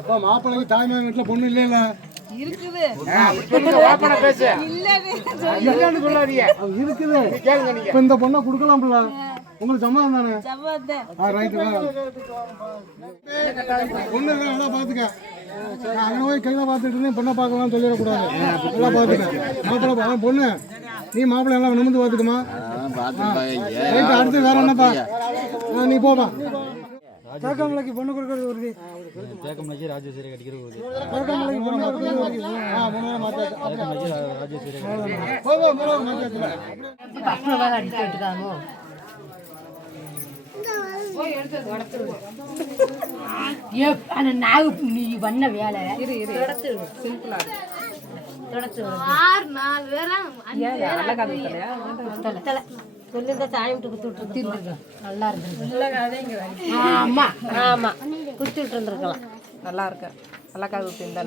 அப்பா மாப்பிள்ளைக்கு தாய்மா வீட்டுல பொண்ணு இல்ல இருக்குது இருக்குது. இப்ப இந்த பொண்ணை குடுக்கலாம்ல, உங்களுக்கு சம்மதம் தானே? பொண்ணு நல்லா பாத்துக்க. அங்கே போய் கையில பாத்துட்டு இருந்தேன், பொண்ணை பார்க்கலாம் சொல்லிடக்கூடாது. நல்லா பாத்துக்க மாப்பிள்ளை. பொண்ணு நீ மாப்பிள்ளை எல்லாம் நிமிந்து பாத்துக்குமா. அடுத்து வேற என்னப்பா, நீ போப்பா. தேக்கமலைக்கு பொண்ணு கொடுக்கறது உறுதி. தேக்கமலைக்கு ராஜேஸ்வரி கட்டிக்கிறது உறுதி. தேக்கமலைக்கு பொண்ணு கொடுக்கறது உறுதி. ராஜேஸ்வரி நீ பண்ண வேலை சொல்லிருந்தா சாயம் விட்டு குத்து விட்டு நல்லா இருந்திருக்கு. ஆமா ஆமா குத்து விட்டு இருந்திருக்கலாம். நல்லா இருக்கு. நல்லா காது குத்திருந்தா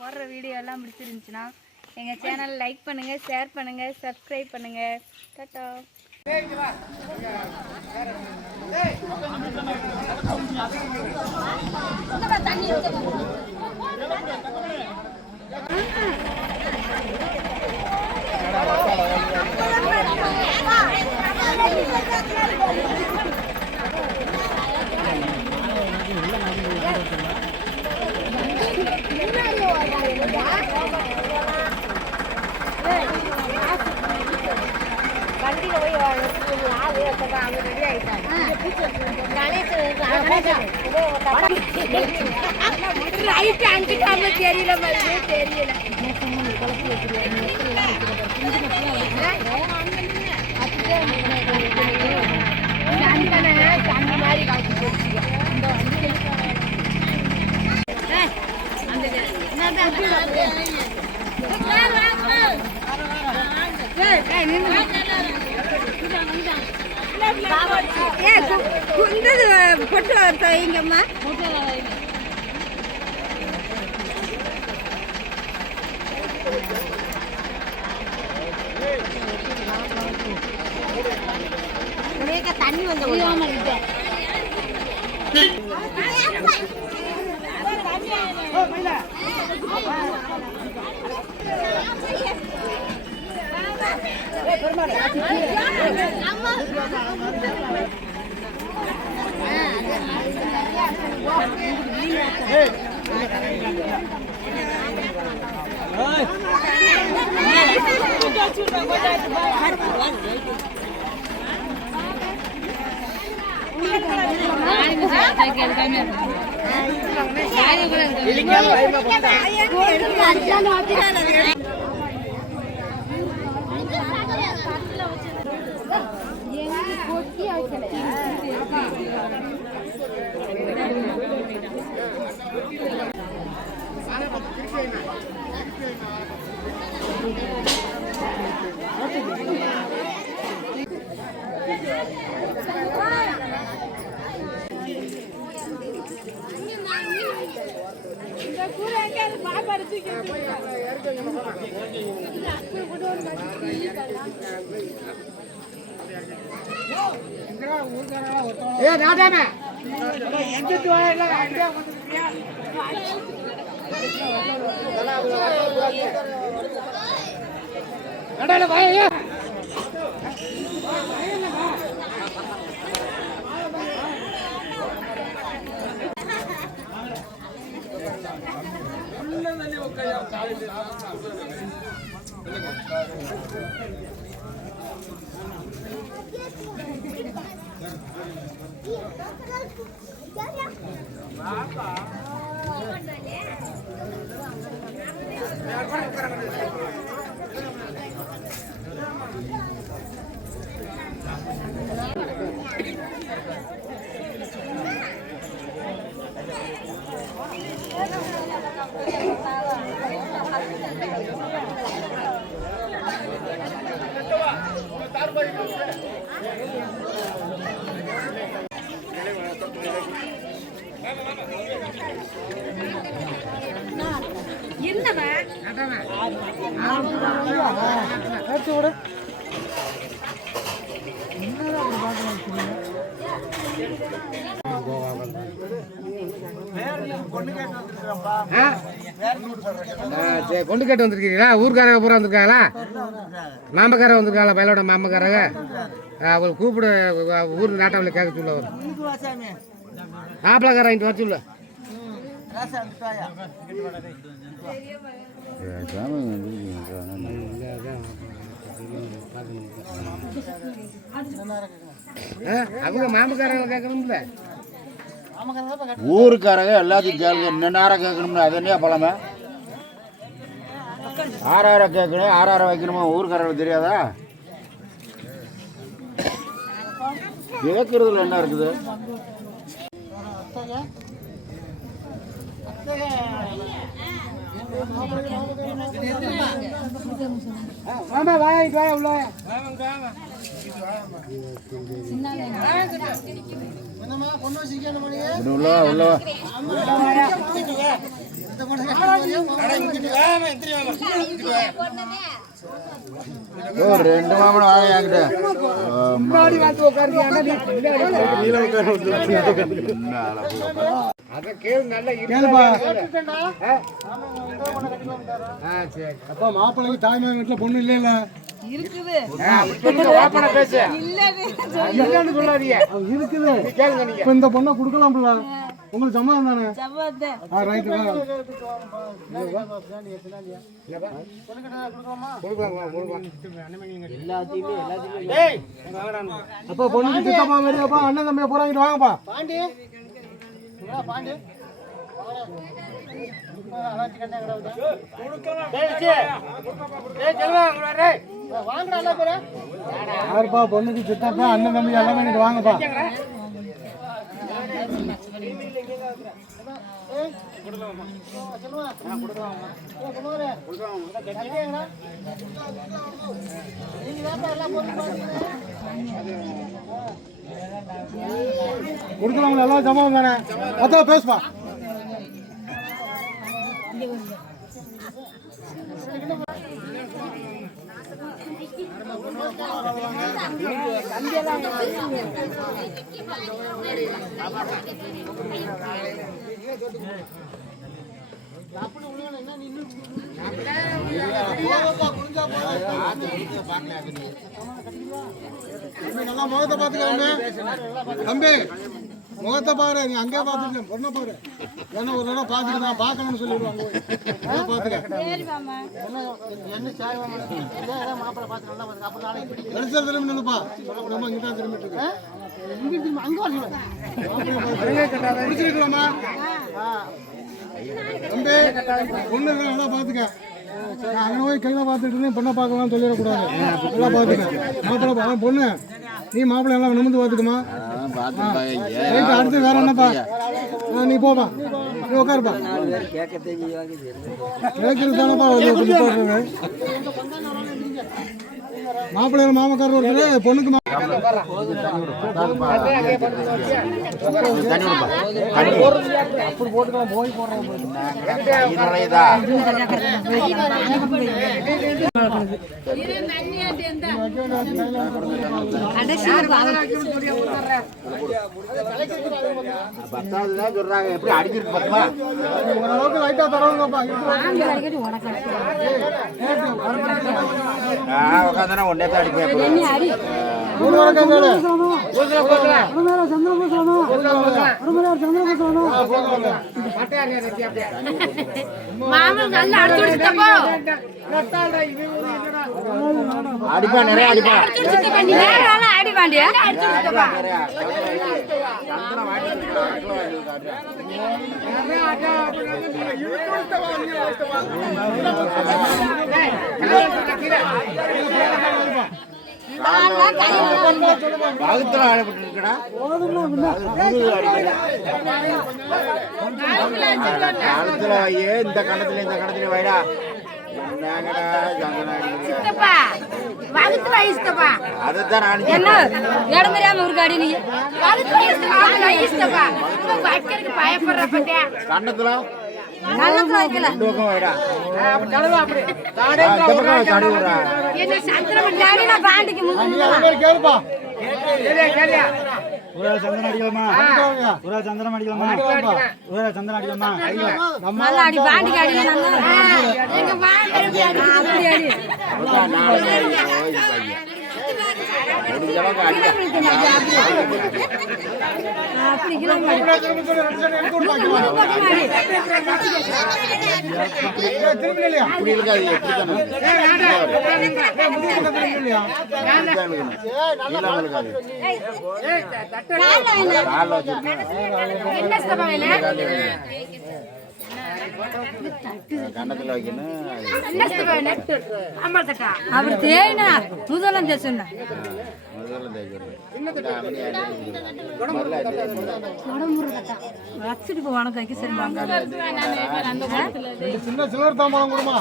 போடுற வீடியோ எல்லாம் பிடிச்சிருந்துச்சுன்னா எங்கள் சேனல் லைக் பண்ணுங்கள், ஷேர் பண்ணுங்கள், சப்ஸ்கிரைப் பண்ணுங்கள். டாடா. வண்டியில் போய் அவங்க ரெடி ஆகிட்டாங்க. ரைட்டு அங்கிட்டாம தெரியல மாதிரி தெரியல. தண்ணி மாதிரி காய்ச்சி போச்சு. பொட்டு வைங்கம்மா. தண்ணி வந்து கொண்டு கேட்டு வந்திருக்கீங்களா? ஊருக்காரங்க பூரா வந்திருக்காங்களா? மாமக்காரங்க வந்திருக்காங்களா? பையலோட மாமக்காரங்க அவங்களை கூப்பிடு. ஊர் நாட்டாவில் கேட்க சொல்ல வரும். ஆப்பிளக்கார வாங்கிட்டு வர சொல்லு. அவங்க மாமக்காரங்களை கேட்கணும்ல. ஊருக்காரங்க எல்லாத்தையும் கேளுங்க. இன்னும் நேரம் கேட்கணும்னு அது என்ன பழமை? 6000 கேட்கணும், 6000 வைக்கணுமா? ஊருக்காரங்களுக்கு தெரியாதா? கேட்கறதுல என்ன இருக்குது? மாமா வாங்கிட்டு வாயா உள்ள. ரெண்டு மாமனை வாங்க என்கிட்ட. அப்பா மாப்பிள்ளைக்கு தாய்மாமன் வீட்டுல பொண்ணு இல்ல இருக்குது இருக்குது. இப்ப இந்த பொண்ணை கொடுக்கலாம்ல? உங்களுக்கு சம்மதம் தானே? ரைட்டு. அப்பா பொண்ணுக்கு சித்தப்பா வெளியப்பா அண்ணன் தம்பியை போறாங்கிட்டு வாங்கப்பா. யாருப்பா பொண்ணுக்கு சித்தப்பா அண்ணன் தம்பி எல்லாம் வாங்கிட்டு வாங்கப்பா. கொடுக்கலாங்களா? எல்லாம் சம்பவம் தானே? அதான் பேசுப்பா. நல்லா முகத்தை பாத்துக்க தம்பி. முகத்தை பாரு. நீ அங்கே பாத்துக்க பொண்ணை பாரு. ஏன்னா ஒரு இடம் பாத்துட்டு நான் பாக்கணும்னு சொல்லிடுவாங்க. பாத்துக்க திரும்பி நின்னுப்பா. இங்கிட்ட திரும்பிட்டு பிடிச்சிருக்கலாமா தம்பி? பொண்ணு நல்லா பாத்துக்க. அங்கே போய் கையில பாத்துட்டு இருந்தேன். பொண்ணை பார்க்கலாம் சொல்லிடக்கூடாது. நல்லா பாத்துக்க. மாப்பிள்ளை பொண்ணு நீ மாப்பிள்ளை எல்லாம் நிமிந்து பாத்துக்குமா? அடுத்து வேற என்னப்பா? நீ போப்பா. நீ உட்காருப்பா. கேட்கறது தானப்பா மாப்பிள்ளை மாமக்காரர் ஒருத்தர் பொண்ணுக்கு அப்படி போட்டுக்கலாம். போய் போடுறோம். சொல்றாங்க எப்படி அடிக்கிறது பத்துமா? ஓரளவுக்கு லைட்டா தரவங்கப்பா. உட்காந்து ஒன்னே தான் அடிப்பேன். அடிப்பா நிறைய அடிப்பா. பகுத்துல அடிபட்டு இருக்கடா. இந்த கணத்துல வைடா. என்னங்கடா சந்தனம் அடிக்குது? சித்தப்பா வகுத்து வயசுப்பா அதைத்தான் நான் என்ன இடம் தெரியாம ஒரு காடி நீ வகுத்து வயசுப்பா வைக்கிறதுக்கு பயப்படுற பத்தியா கண்ணத்துல கள்ளத்துல வைக்கல ரெண்டு பக்கம் வைடா. அப்படி இந்த பக்கம் சாடி விடுறா. என்ன சந்திரமன் டாடி நான் பாண்டிக்கு நீ முன்னாடி அது மாதிரி கேளுப்பா. கேளியா சந்தனம் அடிக்கலாமா? சந்தனம் அடிக்கலாமா? சந்தனம் அடிக்கலாமா? நல்லா அடி பாண்டிக்கு அடி எங்க பாண்டி அப்படி அடி அதான் நாலு வயசு பையன். முடிஞ்சளவுக்கு அடிக்க. அப்படி கிளம்பி திரும்பி சொல்லு, ரெண்டு சைடு எனக்கு ஒரு பாக்கி. திரும்பி இல்லையா? இப்படி இருக்காது, எப்படி தானே? திரும்பி இல்லையா? இப்படி தான் இழுக்கணும். நீளமா இருக்காது. கால்ல வச்சிருக்கணும். என்ன சபாயில கண்ணத்துல வைக்கணும். என்ன சபாயில அம்மா தட்டா அவர் தேய்னா முதல்ல தேய்ச்சா முதல்ல தேய்க்கிறது. இந்த அப்படி அடிக்கிறது. முதல்ல அடிக்கிறது. வச்சுட்டு போ உனக்கு வைக்க சொல்லுவாங்க சின்ன சிலர் தாம்பரம் கொடுமா.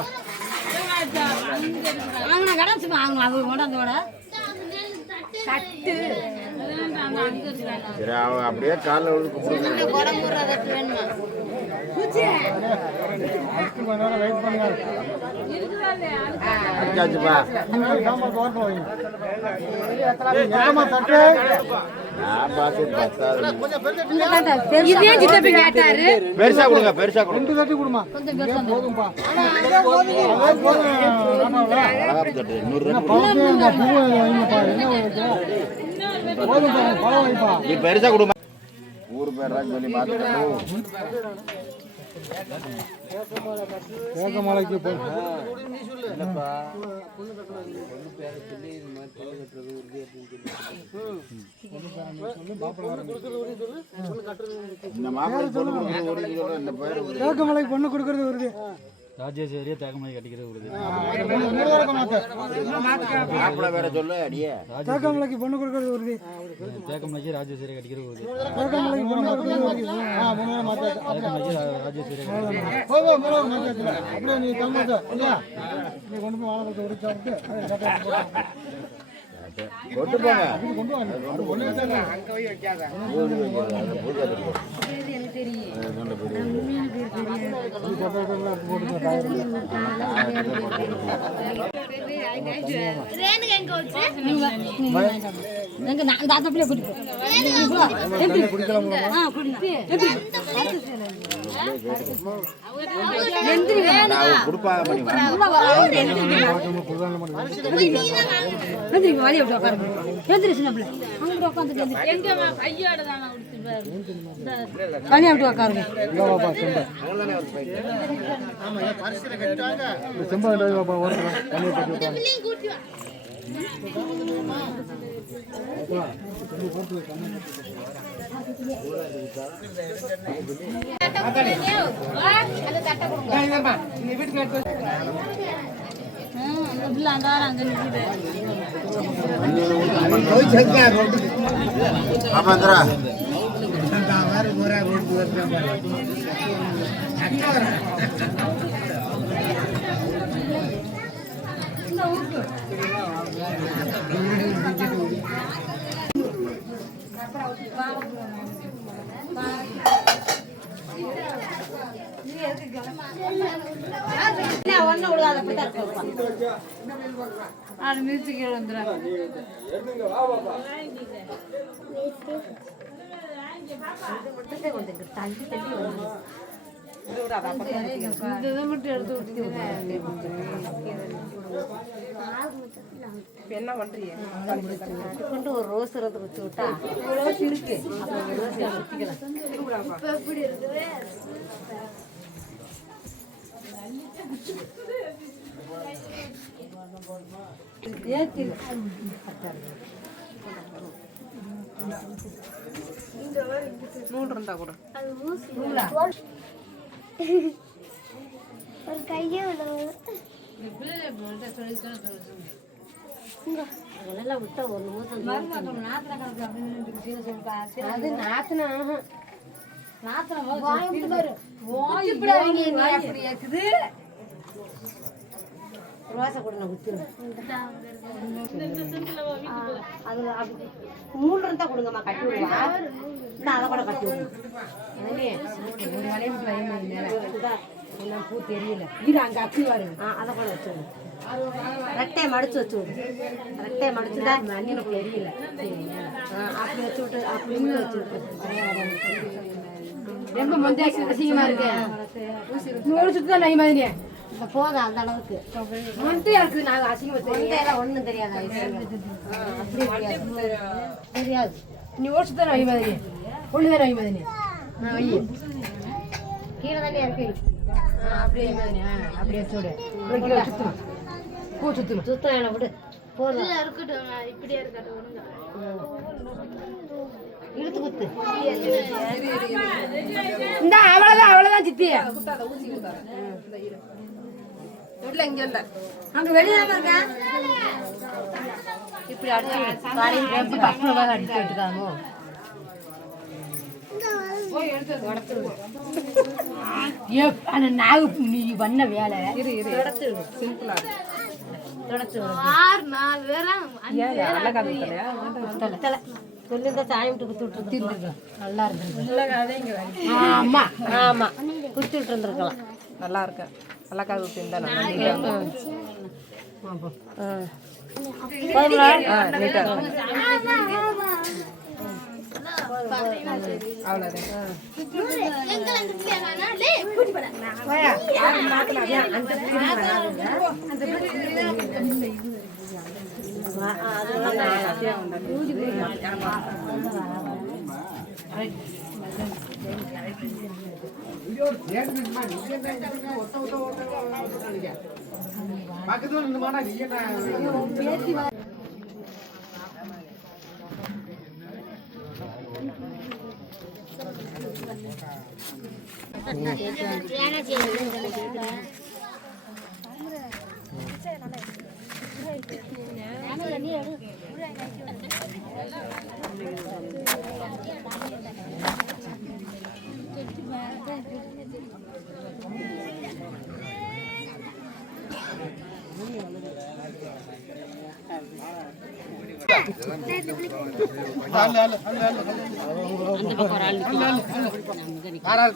வாங்கின கடன் சும்மா வாங்கணும் அது கொண்டாந்தோட தட்டு சரி, அவன் அப்படியே காலில் விழுந்து கும்பிடுங்க. அடுத்து கொஞ்ச நேரம் வெயிட் பண்ணுங்க. அடிச்சாச்சுப்பா. தாம்பரம் தோட்டம் வைங்க. எத்தமா தட்டு? நான் பார்த்து பத்தாது. இதே சித்தப்பி கேட்டாரு பெருசா கொடுங்க, பெருசா கொடுங்க. ரெண்டு தட்டி கொடுமா. போதும்பா. அதே போதும். ஆமாங்களா? அழகா தட்டு. 100 ரூபா. பழத்தை இந்த பூவை வைங்கப்பா. என்ன வைக்க? போதும்பா, பழம் வைப்பா. நீ பெருசா கொடுமா. ஊர் பேர்லாம் சொல்லி பார்த்துட்டு வேகமலைக்கு போய் இந்த மாப்பிள்ளை பொண்ணு கொடுக்குறது ஒரு கிலோ இந்த பேர் வேகமலைக்கு பொண்ணு கொடுக்கறது வருது. ராஜேஸ்வரியா தேக்கமலை கட்டிக்கிறது வருது. மாப்பிள்ளை வேற சொல்லு அடியே. தேக்கமலைக்கு பொண்ணு கொடுக்கறது வருது. தேக்கமலைக்கு ராஜேஸ்வரியா கட்டிக்கிறது வருது. தேக்கமலைக்கு பொண்ணு கொடுக்கறது வருது. மூணு நேரம் மாத்தாச்சு. தேக்கமலைக்கு ராஜேஸ்வரியா கட்டிக்கிறது போதும், மூணு நேரம் மாத்தாச்சு. அப்படியே நீ தம்மாச்சா இல்லையா? நீ கொண்டு போய் வாழை ஒரு சாப்பிட்டு கொண்டு போங்க. கொண்டு வாங்க. ஒண்ணு அங்க போய் வைக்காத எங்க நான் தாத்தப்பிலே கூட்டிட்டு கொடுப்பாங்க பண்ணி வழி விட்டு உட்காரு எந்திரி சின்ன பிள்ளை அங்கிட்டு உட்காந்து தனியா விட்டு உட்காருங்க நீ வீட்டுக்கு எடுத்து பாப்பாந்திரா ஒன்னும் விடாத அப்படிதான் மியூசிக் வந்துடும் தள்ளி தள்ளி வந்து இதை மட்டும் எடுத்து விட்டு என்ன பண்றீங்க கொண்டு ஒரு ரோஸ் இருந்து வச்சு விட்டா ரோஸ் இருக்கு எப்படி இருக்குது நூல் இருந்தா கூட ஒரு கையே அதெல்லாம் விட்டா ஒரு அது நாத்தினா நாத்தினா ரோசை கொடுங்க குத்துருங்க. அது அப்படி 3 இருந்தா கொடுங்கம்மா, கட்டி விடுவா. இந்த அதை கூட கட்டி விடுங்க. ஒரு வேலையை எல்லாம் பூ தெரியல. இது அங்கே அப்படி வருங்க. அதை கூட வச்சுடுங்க. ரெட்டையை மடிச்சு வச்சு விடு. ரெட்டையை மடிச்சு தான் மண்ணில் தெரியல. அப்படி வச்சு விட்டு அப்படி வச்சு விட்டு ரொம்ப மொந்தை அசிங்கமா இருக்கு. சுத்தம் நகை மாதிரி போதும். அந்த அளவுக்கு மொந்தை இருக்குது. நான் அசிங்கமா ஒன்றும் தெரியாது. அப்படி தெரியாது. நீ ஒரு சுத்தம் நகை மாதிரி ஒண்ணுதான் நகை மாதிரி வை. கீழே தானே இருக்கு. அப்படியே மாதிரி அப்படியே வச்சு விடு. சுத்தம் பூ சுத்தணும். சுத்தம் என்ன விடு போதும். இப்படியே இருக்கட்டும். இழுத்து குத்து. இந்த அவ்வளவுதான் சித்தி. அங்க வெளியே இருக்க இப்படி அடிச்சு பக்கம் அடிச்சு விட்டுக்காமோ. நாகு நீ பண்ண வேலை சிம்பிளா சொல்லிருந்தா சாயம் குத்து விட்டு நல்லா இருக்கு. ஆமா ஆமா குத்தி விட்டு இருந்திருக்கலாம். நல்லா இருக்கு. நல்லா காது ஊத்தி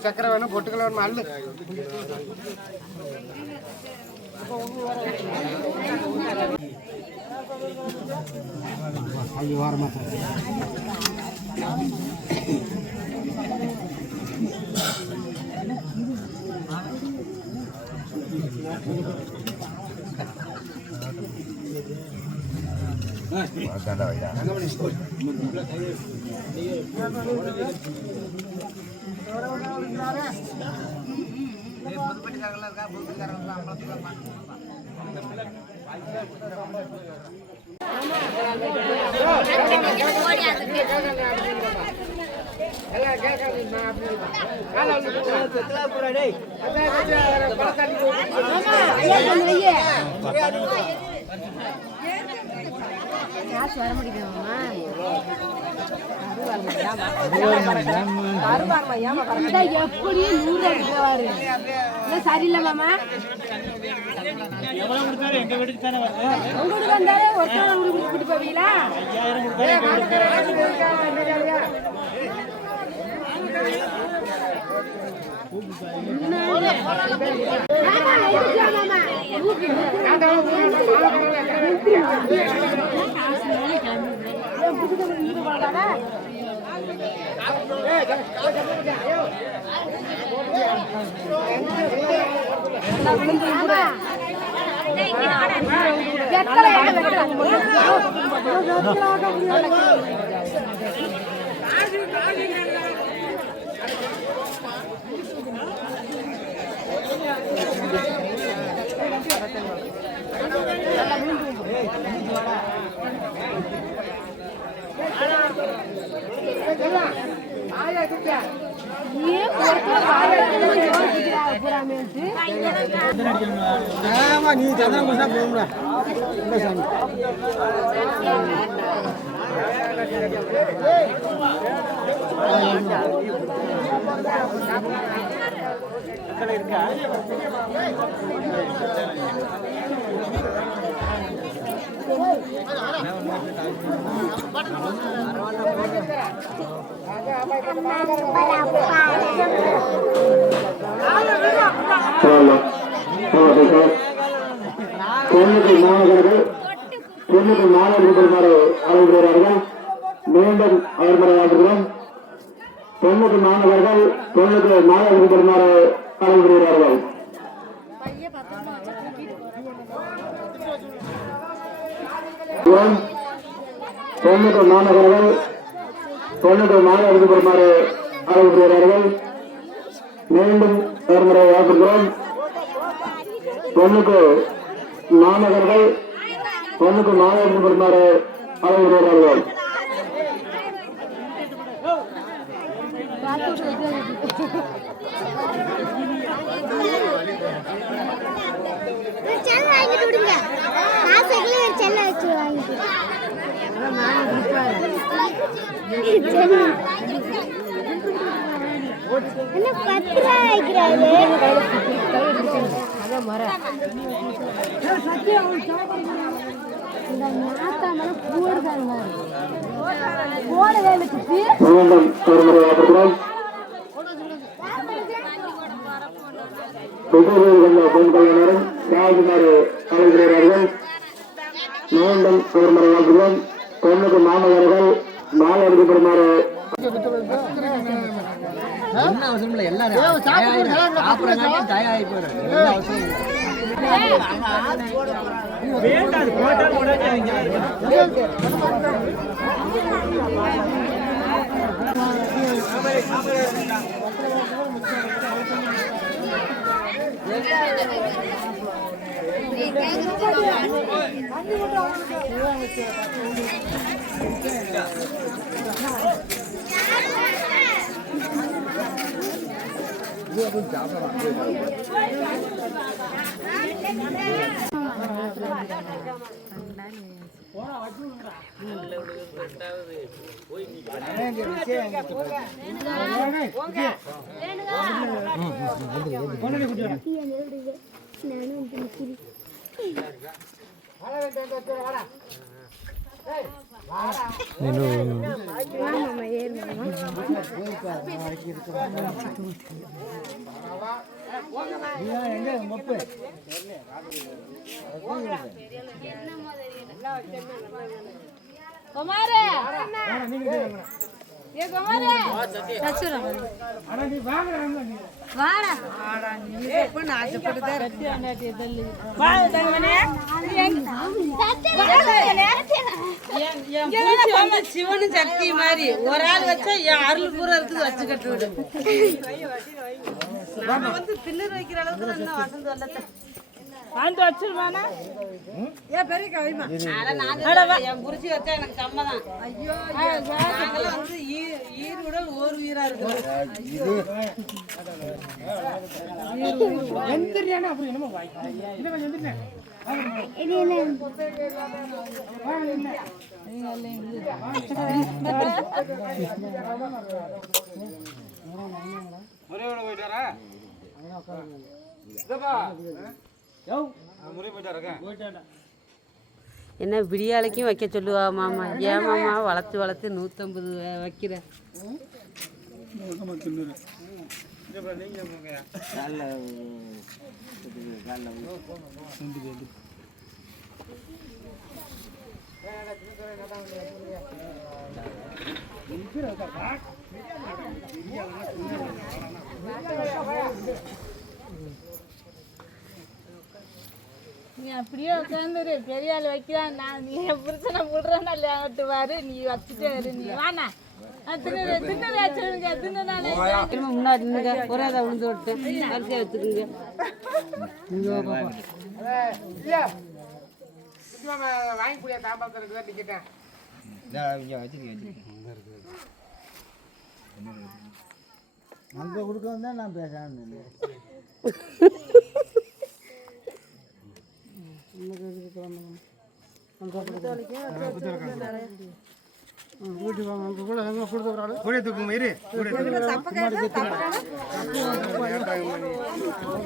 சக்கரை வேணும், பொட்டுக்கல வேணும், அல்லு வாரமா காசு வர முடியுமா? எப்படி 100 ரூபாய் சரியில்லை மாமா. உங்க வீட்டுக்கு வந்தாலே ஒருத்தவங்க கூட்டு போவீங்களா? நீ சந்திரன் போகும்ல அழைக்கிறார்கள். மீண்டும் அவர்முறையாற்றுகிறோம். பெண்ணுக்கு மாணவர்கள் பெண்ணுக்கு மாணவர்கள் பெறுமாறு அழைக்கிறார்கள். பெண்ணுக்கு மாணவர்கள் பெண்ணுக்கு மாணவர்கள் பெறுமாறு அழைக்கிறார்கள். மீண்டும் அவர்முறையாற்றுகிறோம். பெண்ணுக்கு மாணவர்கள் பெண்ணுக்கு மாணவர்கள் பெறுமாறு அழைக்கிறார்கள். மீண்டும் ஒரு முறையாகிறோம். பெண்ணுக்கு மாணவர்கள் மாணவர்கள் பெறுமாறு அவசரம் இல்லை. எல்லாரும் தயாராகி போயிடும். சிவனு சக்தி மாதிரி ஒரு ஆள் வச்சா அருள் பூரா இருக்குது வச்சு கட்டு விடு. பில்லர் வைக்கிற அளவுக்கு நல்லா வசந்து வரல. வாழ்ந்து வச்சிருவானா ஏன் பெரிய கவிமா என் புரிச்சு வச்சா எனக்கு சம்மதான். ஐயோ நாங்கெல்லாம் வந்து ஈரோட ஒரு உயிரா இருக்கு. என்ன விடியாலைக்கும் வைக்க சொல்லுவா மாமா. ஏன் மாமா வளர்த்து வளர்த்து 150 வைக்கிற. நீ அப்படியே உட்காந்துரு. பெரிய ஆள் வைக்கிறான். நான் நீ புருஷனை விடுறேன்னா இல்லையாட்டு வாரு. நீ வச்சுட்டே இரு. நீ வாண்ணா முன்னாடி நின்னுங்க. ஒரே அதை விழுந்து விட்டேன். வரிசையா வச்சுக்கோங்க. வாங்கி கூடிய தாம்பாளத்தில் டிக்கெட்டா அங்கே கொடுக்க வந்தா நான் பேசாமல் கூட்டி வாங்க அங்கே கூட எங்கே கொடுத்த ஒரு ஆள் கூடிய தூக்கும் இரு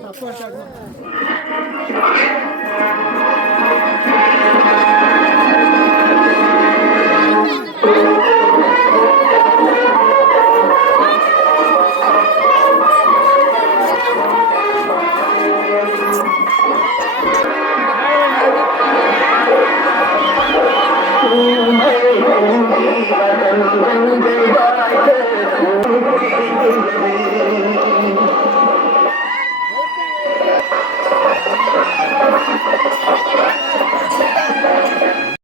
தப்பு